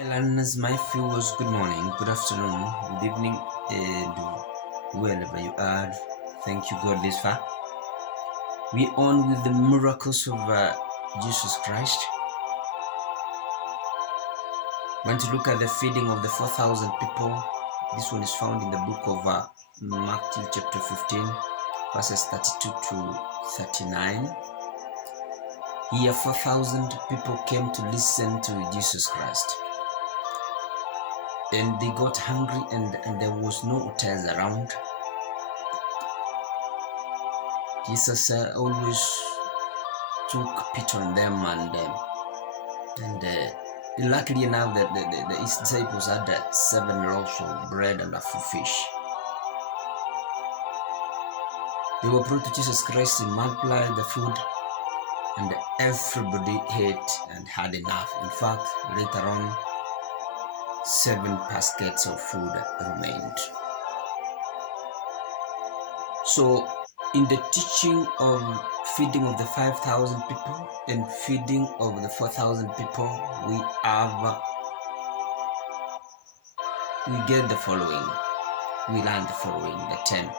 Hi learners, my viewers, good morning, good afternoon, good evening, and wherever you are, thank you God this far. We on with the miracles of Jesus Christ. Want to look at the feeding of the 4,000 people. This one is found in the book of Matthew chapter 15, verses 32 to 39. Here 4,000 people came to listen to Jesus Christ. And they got hungry and there was no hotels around. Jesus always took pity on them, and luckily enough that his disciples had 7 loaves of bread and a few fish. They were brought to Jesus Christ and multiplied the food, and everybody ate and had enough. In fact, later on, 7 baskets of food remained. So in the teaching of feeding of the 5,000 people and feeding of the 4,000 people, we get the following. We learn the following: the 10.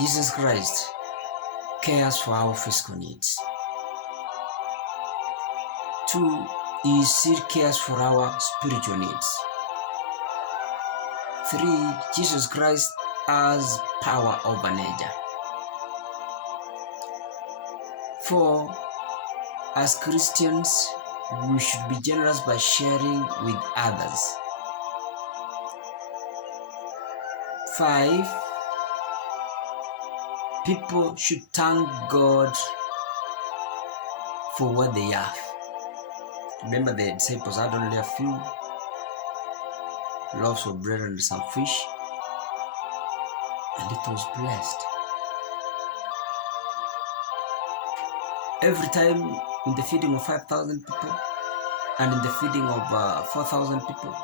Jesus Christ cares for our physical needs. 2, he still cares for our spiritual needs. 3, Jesus Christ has power over nature. 4, as Christians, we should be generous by sharing with others. 5, people should thank God for what they have. Remember, the disciples had only a few loaves of bread and some fish, and it was blessed. Every time in the feeding of 5,000 people and in the feeding of 4,000 people,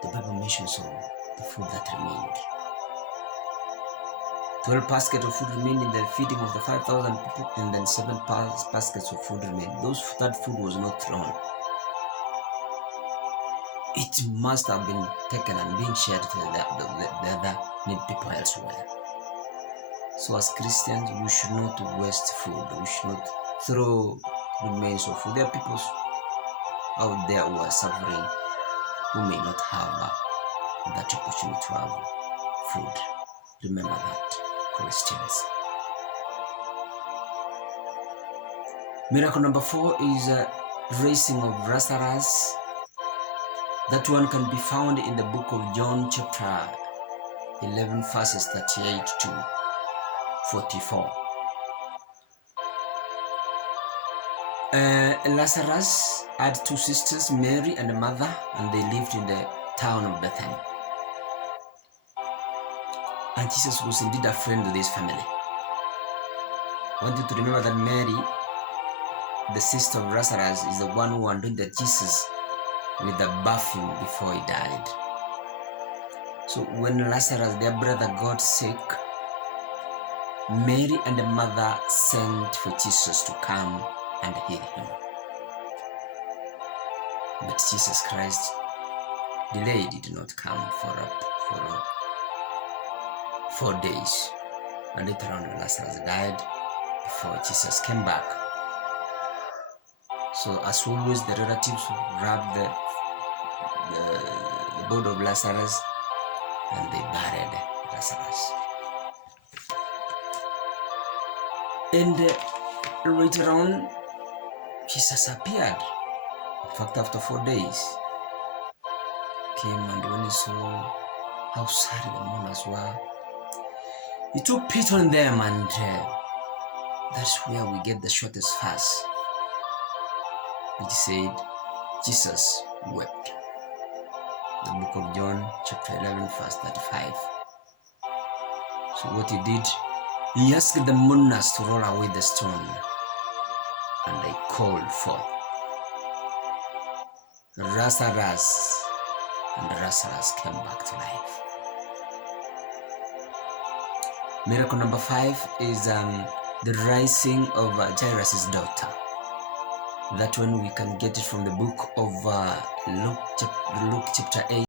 the Bible mentions the food that remained. 12 baskets of food remained in the feeding of the 5,000 people, and then 7 baskets of food remained. That food was not thrown. It must have been taken and being shared to the other need people elsewhere. So as Christians, we should not waste food. We should not throw remains of food. There are people out there who are suffering, who may not have that opportunity to have food. Remember that, Christians. Miracle number 4 is raising of Lazarus. That one can be found in the book of John chapter 11 verses 38 to 44. Lazarus had 2 sisters, Mary and Martha, and they lived in the town of Bethany. And Jesus was indeed a friend to this family. I want you to remember that Mary, the sister of Lazarus, is the one who anointed Jesus with the perfume before he died. So when Lazarus, their brother, got sick, Mary and the mother sent for Jesus to come and heal him. But Jesus Christ delayed, did not come for 4 days. And later on, Lazarus died before Jesus came back. So as always, the relatives grabbed the body of Lazarus and they buried Lazarus. And later on, Jesus appeared. In fact, after 4 days, came, and when he saw how sad the mourners were, he took pity on them, and that's where we get the shortest verse, which said, Jesus wept. The book of John, chapter 11, verse 35. So what he did, he asked the mourners to roll away the stone, and they called forth Lazarus, and Lazarus came back to life. Miracle number 5 is the rising of Jairus' daughter. That one we can get it from the book of Luke chapter 8.